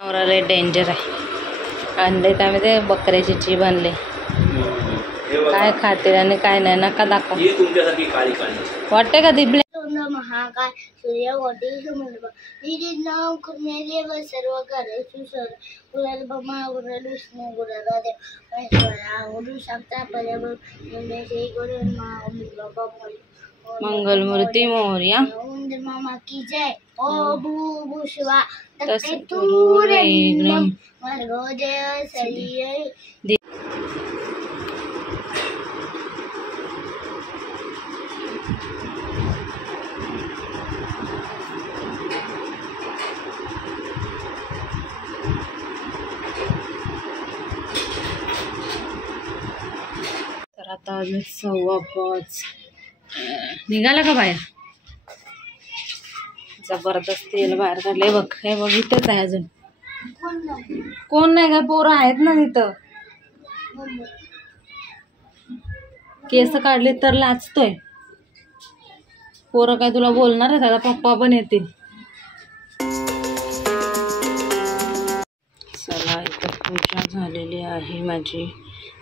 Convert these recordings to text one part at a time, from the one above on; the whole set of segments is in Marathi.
नवरा डेंजर आहे. आणले त्यामध्ये बकऱ्याची चीज आणले. काय खाते आणि काय नाही नका दाखव. वाटते का दिबले महाकाय सूर्यकोटी समर्थ नाम मेरे सर्व कार्य गुरल ब्रह्मा गुरल विष्णू गुरल देव महेश्वरा गुरु साक्षात परब्रह्म श्री गुरु मंगलमूर्ती मोरया मामा की जय. ओ भू भूषवा तत्पुरुषं वर्गो जय सलिय. आता 5:15 निघाला का बाहेर. जबरदस्त तेल बाहेर काढले बघ. हे बघ इथंच आहे अजून. कोण नाही का पोरं आहेत ना तिथं. केस काढले तर लाचतोय. पोरं काय तुला बोलणार आहे. आता पप्पा पण येतील. चला इथं पूजा झालेली आहे माझी.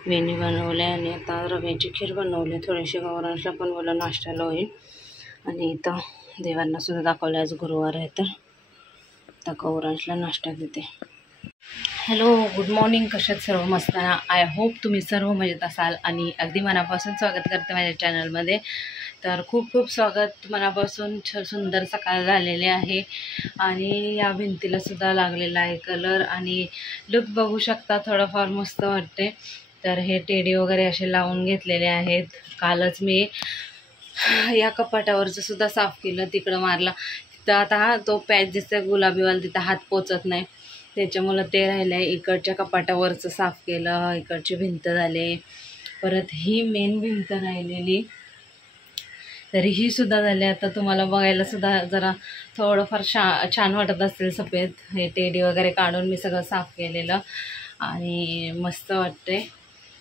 वेणी बनवले आणि आता रव्याची खीर बनवली. थोडीशी गौरांशला पण बोला नाश्त्याला होईल. आणि इथं देवांना सुद्धा दाखवलं. आज गुरुवार आहे तर आता गौरांशला नाश्ता देते. Hello good morning. कशात सर्व मस्त ना. आय होप तुम्ही सर्व मजेत असाल आणि अगदी मनापासून स्वागत करते माझ्या चॅनलमध्ये. तर खूप खूप स्वागत. मनापासून सुंदर सकाळ झालेले आहे आणि या भिंतीला सुद्धा लागलेला आहे कलर आणि लुक बघू शकता. थोडंफार मस्त वाटते. तर हे टेडी वगैरे असे लावून घेतलेले आहेत. कालच मी या कपाटावरचं सुद्धा साफ केलं. तिकडं मारला. तिथं आता तो पॅच दिसतोय गुलाबीवाला तिथं हात पोचत नाही त्याच्यामुळं ते राहिलं आहे. इकडच्या कपाटावरचं साफ केलं. इकडची भिंत झाले. परत ही मेन भिंत राहिलेली तरी ही सुद्धा झाली. आता तुम्हाला बघायला सुद्धा जरा थोडंफार छान वाटत असेल. सफेद हे टेडी वगैरे काढून मी सगळं साफ केलेलं आणि मस्त वाटते.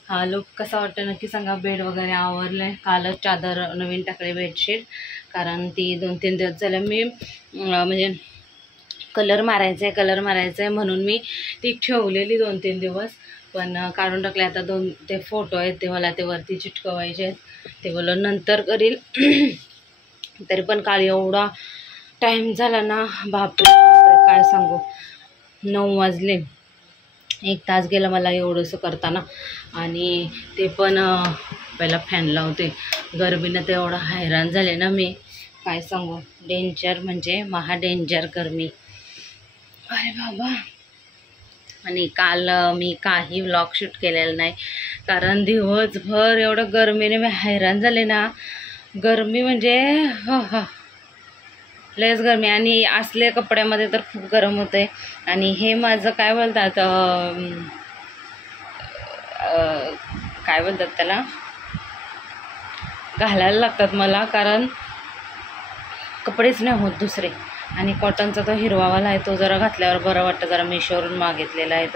हा लुक कसा वाटतं नक्की सांगा. बेड वगैरे आवरलं आहे. कालच चादर नवीन टाकली बेडशीट कारण ती 2-3 दिवस झालं मी म्हणजे कलर मारायचा आहे म्हणून मी ती ठेवलेली 2-3 दिवस पण काढून टाकले. आता 2 ते फोटो आहेत ते मला ते वरती चिटकवायचे आहेत. ते बोलून नंतर करील. तरी पण काल एवढा टाईम झाला ना बापरे काय सांगू. 9 वाजले. 1 तास गेला मला एवढंसं करताना आणि ते पण पहिला फॅन लावते. गरमीनं तर एवढं हैराण झाले ना मी काय सांगू. डेंजर म्हणजे महा डेंजर गरमी. अरे बाबा. आणि काल मी काही व्लॉग शूट केलेलं नाही कारण दिवसभर एवढं गरमीने मी हैराण झाले ना. गरमी म्हणजे लयच गरमी आणि असले कपड्यामध्ये तर खूप गरम होते. आणि हे माझं काय बोलतात त्याला घालायला लागतात मला कारण कपडेच नाही होत दुसरे. आणि कॉटनचा तो हिरवावाला आहे तो जरा घातल्यावर बरं वाटतं. जरा मिशोवरून मागवलेला आहे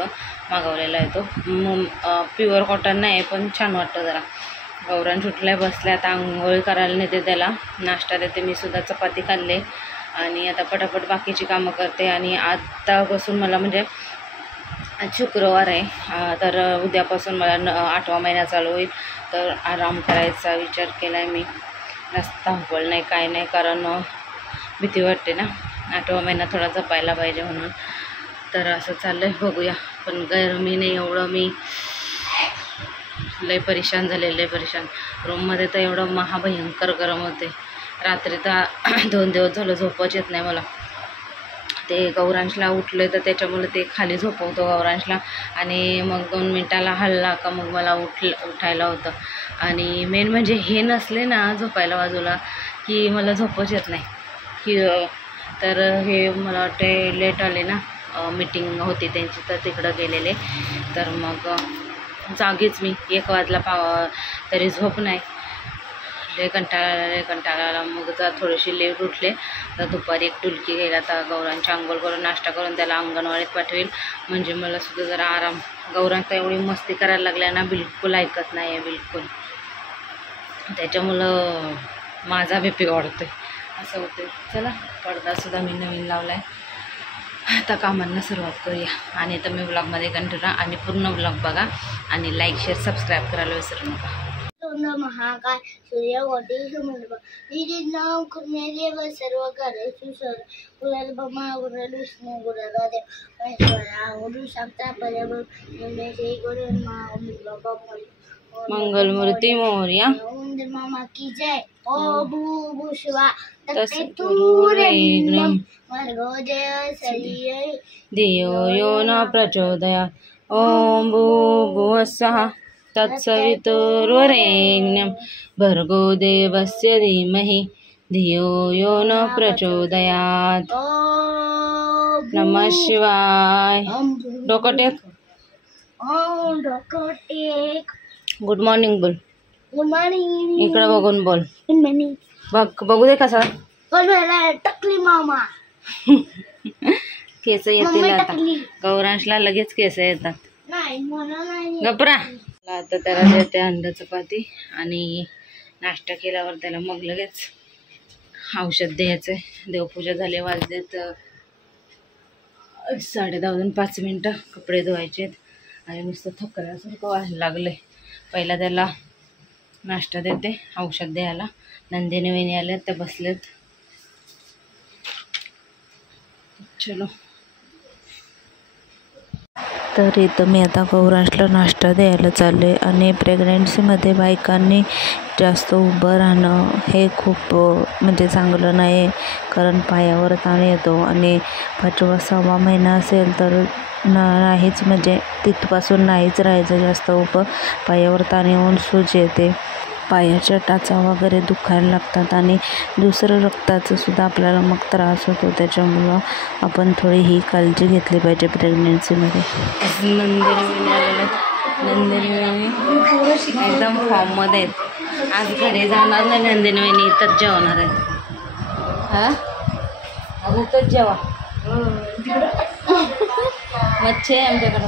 तो प्युअर कॉटन नाही पण छान वाटतं जरा. गौरान सुटल्या बसल्या. आता आंघोळ करायला नेते त्याला नाश्ता देते. मी सुद्धा चपाती खाल्ले आणि आता पटापट बाकीची कामं करते. आणि आत्तापासून मला म्हणजे आज शुक्रवार आहे तर उद्यापासून मला 8वा महिना चालू होईल. तर आराम करायचा विचार केला आहे मी. जास्त धावपळ नाही काय नाही कारण भीती वाटते ना. 8वा महिना थोडा जपायला पाहिजे म्हणून. तर असं चाललं आहे बघूया. पण गरमीने एवढं मी लय परेशान झाले. रूममध्ये तर एवढं महाभयंकर गरम होते. रात्री तर 2 दिवस झालं झोपच येत नाही मला. ते गौरांशला उठले तर त्याच्यामुळे ते खाली झोपवतो गौरांशला आणि मग 2 मिनटाला हलला का मग मला उठायला होतं. आणि मेन म्हणजे हे नसले ना झोपायला बाजूला की मला झोपच येत नाही की. तर हे मला वाटते लेट आले ना. मीटिंग होती त्यांची तर तिकडं गेलेले. तर मग जागीच मी 1 वाजला तरी झोप नाही. लय कंटाळा आला. मग जर थोडीशी लेट उठले तर दुपारी 1 डुलकी गेला. तर गौरांची आंघोळ करून नाश्ता करून त्याला अंगणवाडीत पाठवेल म्हणजे मला सुद्धा जरा आराम. गौरांत तर एवढी मस्ती करायला लागल्या ना बिलकुल ऐकत नाही आहे बिलकुल. त्याच्यामुळं माझा BP वाढतोय असं होते. चला पडदासुद्धा मी नवीन लावला आहे. आता कामांना सुरुवात करूया आणि आता मी ब्लॉगमध्ये कंटिन्यू आणि पूर्ण ब्लॉग बघा आणि लाईक शेअर सबस्क्राईब करायला विसरू नका. महाकाय सूर्यकोटी समर्पण नाम मेदेव सर्व कार्य गुरुर् ब्रह्मा गुरुर् विष्णू गुरुर्देव महेश्वरा गुरु साक्षात् परब्रह्म श्री गुरुर्मा मंगलमूर्ती मोरया मामा की जय. ओ भूभुष्वा तत्सवितुर्वरेण्यं भर्गोदेव सलिये धियो यो न प्रचोदयात्. ॐ भूर्भुवस्सुः तत्सवितुर्वरेण्यं भर्गो देवस्य धीमहि धियो यो न प्रचोदयात्. नमः शिवाय. डोकं टेक. गुड मॉर्निंग बोल. Good morning. इकडे बघून बोल. Good morning. बघू दे कसा टकली मामा. केस येतील आता. गौरांशला लगेच केस येतात. नाही मला नाही. गपरा. आता त्याला देते अंडा चपाती आणि नाश्ता केल्यावर त्याला मग लगेच औषध द्यायचंय. देवपूजा झाली. वाजलेत 10:30 कपडे धुवायचे आणि नुसतं थकल्यासारखं व्हायला लागलंय. पहिला त्याला नाश्ता देते औषध द्यायला. नंदिनी वहिनी आल्यात, त्या बसलेत. चलो. तर इथं मी आता गौरांशला नाश्ता द्यायला चालले आणि प्रेग्नन्सीमध्ये बायकांनी जास्त उभं राहणं हे खूप म्हणजे चांगलं नाही, कारण पायावर ताण येतो आणि 5वा-6वा महिना असेल तर नाहीच, म्हणजे तिथपासून नाहीच राहायचं जास्त उभं. पायावर ताण येऊन सूज येते, पायाच्या टाचा वगैरे दुखायला लागतात आणि दुसरं रक्ताचं सुद्धा आपल्याला मग त्रास होतो. त्याच्यामुळं आपण थोडी ही काळजी घेतली पाहिजे प्रेग्नन्सीमध्ये. नंदिनी एकदम फॉर्ममध्ये आहेत. आज घरी जाणार नाही नंदिनी वहिनी, इथंच जेवणार आहेत. हां आज इथंच जेवा. मच्छी आहे आमच्याकडं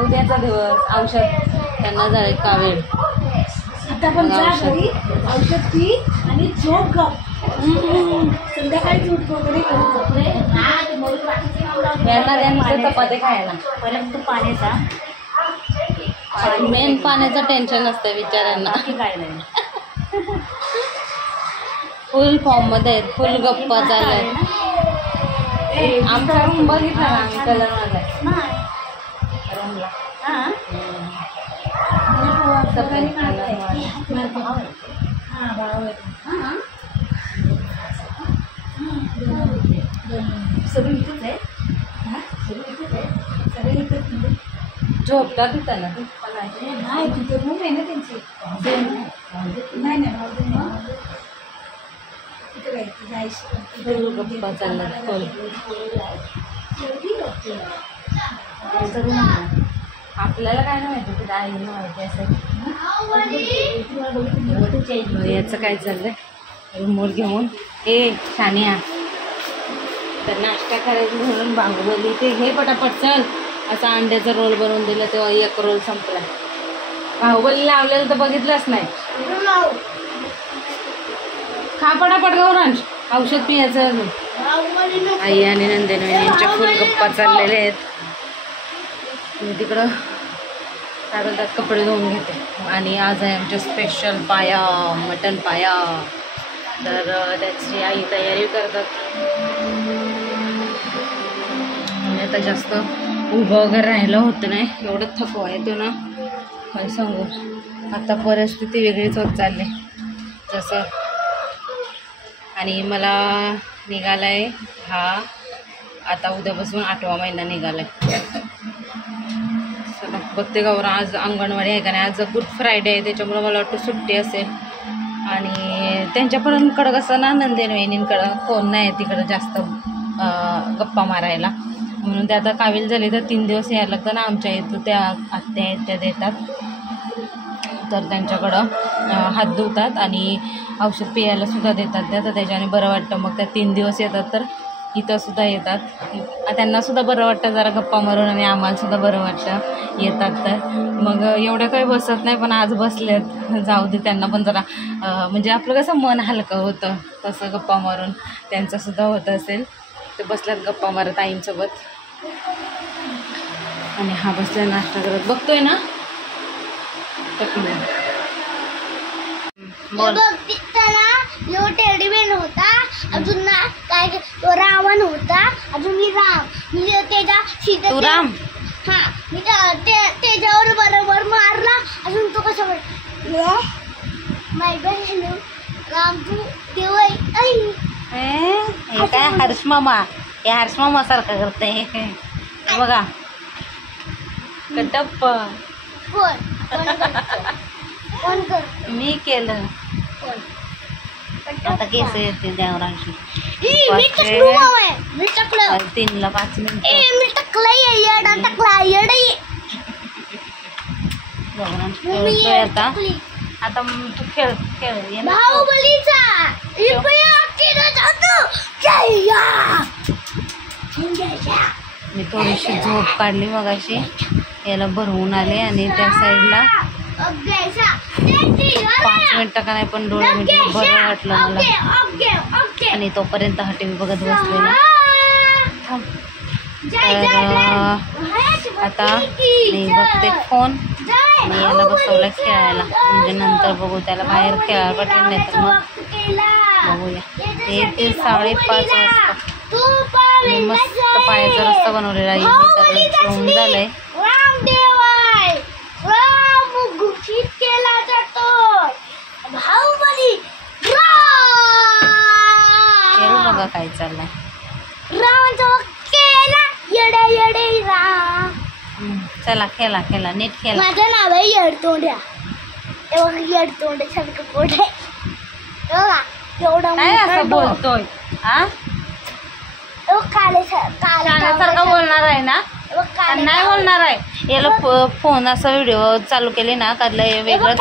उद्याचा दिवस. औषध त्यांना झाले का वेळ. आता पण औषध पी आणि झोप ग. संध्याकाळी चपाती खायला पर्यंत पाण्याचा मेन पाण्याचं टेन्शन असतं बिचाऱ्यांना. काय नाही. फुल फॉर्म मध्ये आहेत, फुल गप्पा चाललाय. आमचा रूम बघितला ना आम्ही कलर मध्ये रूमला. झोपतात तिथं ना. नाही तिथे रूम आहे ना त्यांची. गप्पा चालल्यात फुल. आपल्याला काय नाही माहिती, तिथे आई माहिती असेल. याचं काय चाललंय रूमवर घेऊन. छानिया तर नाश्ता करायचं म्हणून बाहुबली ते हे पटापट चल असा अंड्याचा रोल बनवून दिला, तेव्हा एक रोल संपला. बाहुबली लावलेलं तर बघितलंच नाही. खा पटापट गौरांश, औषध पियाचं अजून. आई आणि नंदिनी यांच्या फुल गप्पा चाललेले आहेत. मी तिकडं काय बोलतात कपडे धुवून घेते आणि आज आहे आमच्या स्पेशल पाया, मटण पाया. तर त्याची आई तयारी करतात. आणि आता जास्त उभं वगैरे राहिलं होतं नाही, एवढं थकवा येतो ना काय सांगू. आता परिस्थिती वेगळीच होत चालली जसं. आणि मला निघाला आहे हा आता उद्यापासून 8वा महिना निघाला आहे. चला बघते गौरा. आज अंगणवाडी आहे का नाही, आज गुड फ्रायडे आहे त्याच्यामुळं मला वाटतं सुट्टी असेल. आणि त्यांच्यापर्यंतकडं कसं ना नंदिनी वहिनींकडं कोण नाही तिकडं जास्त गप्पा मारायला, म्हणून ते आता कावील झाले तर 3 दिवस यायला लागतं ना. आमच्या इथं त्या आत्या आहेत त्या देतात, तर त्यांच्याकडं हात धुतात आणि औषध पियायला सुद्धा देतात त्या, तर त्याच्याने बरं वाटतं. मग त्या 3 दिवस येतात तर इथं सुद्धा येतात. त्यांना सुद्धा बरं वाटतं जरा गप्पा मारून आणि आम्हाला सुद्धा बरं वाटतं येतात तर. मग एवढं काही बसत नाही पण आज बसलेत. जाऊ दे, त्यांना पण जरा म्हणजे आपलं कसं मन हलकं होतं तसं गप्पा मारून त्यांचंसुद्धा होत असेल. ते बसल्यात गप्पा मारत आईंसोबत आणि हा बसला नाश्ता करत. बघतोय ना बोल. यो टेडीबेन होता, अजून ना काय तो रावण होता, अजून मी राम, मी त्याच्या सीता तू राम. हा, मी त्याच्यावर बरोबर मारला. अजून तो कसा माय बहीण राम तू देव हे काय हर्ष मामा, हे हर्ष मामा सारखं करते बघा. कटप्प कोण करतो? मी केलं. आता केस येते देवरांशी. मी टाकलं 3ला 5 मिनिट. मी टाकलं येडा टाकला येडा. आता आता तू खेळ खेळ. बाहुबलीचा मी थोडीशी झोप काढली मग अशी याला भरवून आले आणि त्या साईडला 5 मिनिटं का नाही पण डोळे म्हणजे बरं वाटलं मला. आणि तोपर्यंत हा टी व्ही बघत बसलेला. तर आता मी बघते फोन आणि याला बसवलं खेळायला. म्हणजे नंतर बघू, त्याला बाहेर खेळायला पाठवून नाही तर मग बघूया. ते 5:30 वाजता मस्त पायाचा रस्ता बनवलेला आहे. जेवण झालंय. केला जातो बाहुबली बघा काय चाललंय. रावणचा केला येडे येडे राम. चला खेळा खेळा नीट खेळा. माझं नाव आहे येडतोंड्या. येडतोंड्या सारखं पोट आहे बघा. असं बोलतोय सारखं बोलणार आहे ना? नाही बोलणार आहे. याला फोन असा व्हिडिओ चालू केले ना काढला वेगळंच.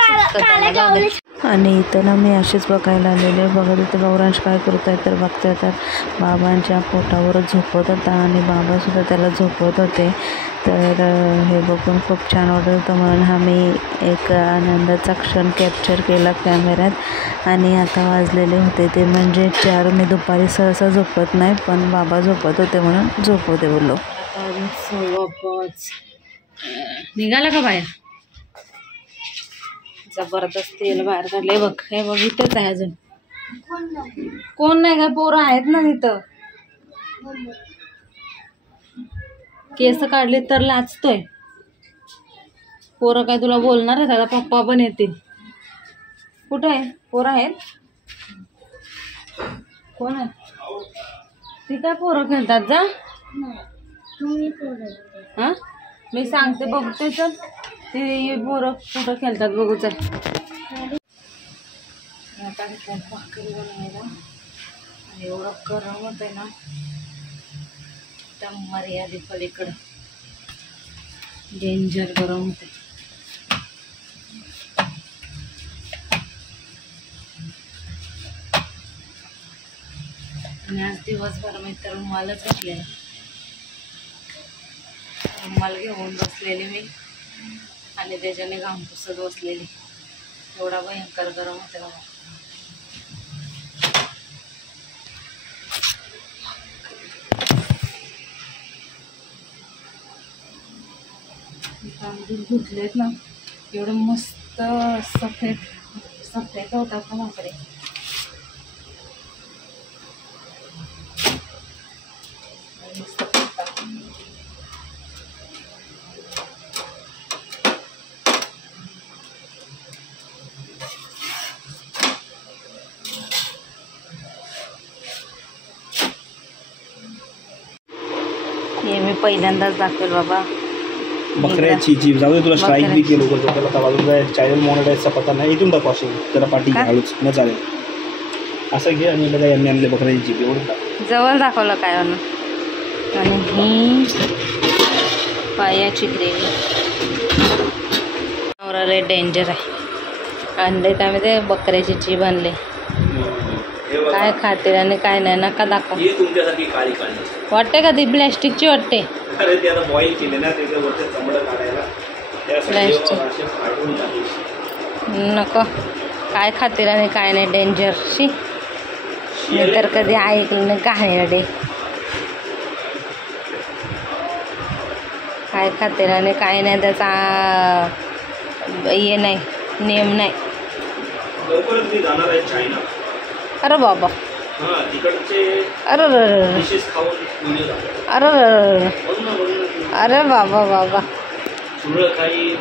आणि इथं ना मी असेच बघायला आलेले. बघत होते गौरांश काय करत आहे तर बघता तर बाबांच्या पोटावरच झोपत होता आणि बाबासुद्धा त्याला झोपवत होते. तर हे बघून खूप छान वाटत होतं म्हणून हा मी एक आनंदाचा क्षण कॅप्चर केला कॅमेऱ्यात. आणि आता वाजलेले होते ते म्हणजे 4. मी दुपारी सहसा झोपत नाही पण बाबा झोपत होते म्हणून झोपवते बोललो. 5:15 निघाला का बाहेर? जबरदस्ती याला बाहेर काढले. बघ हे बघ इथंच आहे अजून. कोण नाही का? पोरं आहेत ना तिथं. केस काढले तर लाचतोय. पोरं काय तुला बोलणार आहेत? आता पप्पा पण येतील. कुठं आहे पोरं? आहेत कोण आहे? ती काय पोरं खेळतात जा. हा मी सांगते बघते. चल ते पोरं कुठं खेळतात बघू. चल आता भाकरी बनवायला एवढं गरम होत आहे ना त्या मर्यादे पलीकडं डेंजर गरम होते. आणि आज दिवसभर मी तर रुमालच घातलेला. रुमाल घेऊन बसलेली मी आणि त्याच्याने घाम पुसत बसलेली. एवढा भयंकर गरम होते बाबा. तांदूळ धुतलेत ना एवढं मस्त सफेद सफेद होतात ना भाकरी. हे मी पहिल्यांदाच दाखवेल बाबा बकऱ्याची जीभ. जाऊ दे तुला स्ट्राईक बी केलं होतं त्याला का बाजून काय चॅनल मॉनिटाईजचा पत्ता नाही. इथून दाखव असेल त्याला पाठी हळूच न चालेल असं घे. आणि काय यांनी आणले बकऱ्याची जीभ एवढं जवळ दाखवलं काय म्हणून. आणि ही पायाची ग्रेव्ही नवराला डेंजर आहे. आणले त्यामध्ये बकऱ्याची जीभ आणले. काय खाते आणि काय नाही नका दाखव. हे तुमच्यासाठी काळी काळी वाटते का ती प्लॅस्टिकची वाटते. अरे ते आता बॉईल केले ना त्याच्यावरचे चमडं काढायला प्लॅस्टिक नको. काय खाते आणि काय नाही डेंजरशी. मी तर कधी ऐकलं नाही काय अडे. काय खाते आणि काय नाही त्याचा हे नाही नियम नाही. लवकरच मी जाणार आहे चायना. अरे बाबा. हां तिकडचे अरे डिशेस खाऊन व्हिडिओ दाखव. अरे ना अरे बाबा बाबा. सुरळ खाई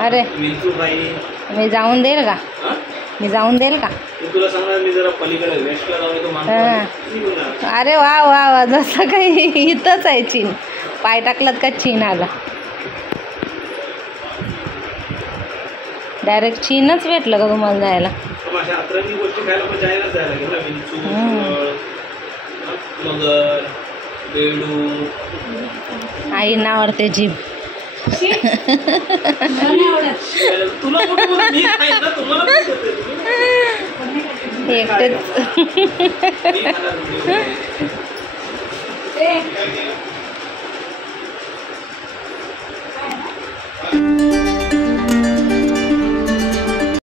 अरे विंचू खाई. मी जाऊन देईल का. हां मी जाऊन देईल का. मी तुला सांगणार मी जरा पलीकडे वेस्टला जाऊन तो माणूस. अरे वा वा वा. जसं काही इथंच आहे चीन. पाय टाकलात का चीन आला. डायरेक्ट चीनच भेटलं का तुम्हाला जायला. अशा अतरंगी गोष्टी खायला पण जायलाच जायला लागेल ना. विंचू मगर बेडू. आईंना आवडते जीभ. तुला मी खाईन ना तुम्हाला एकटेच.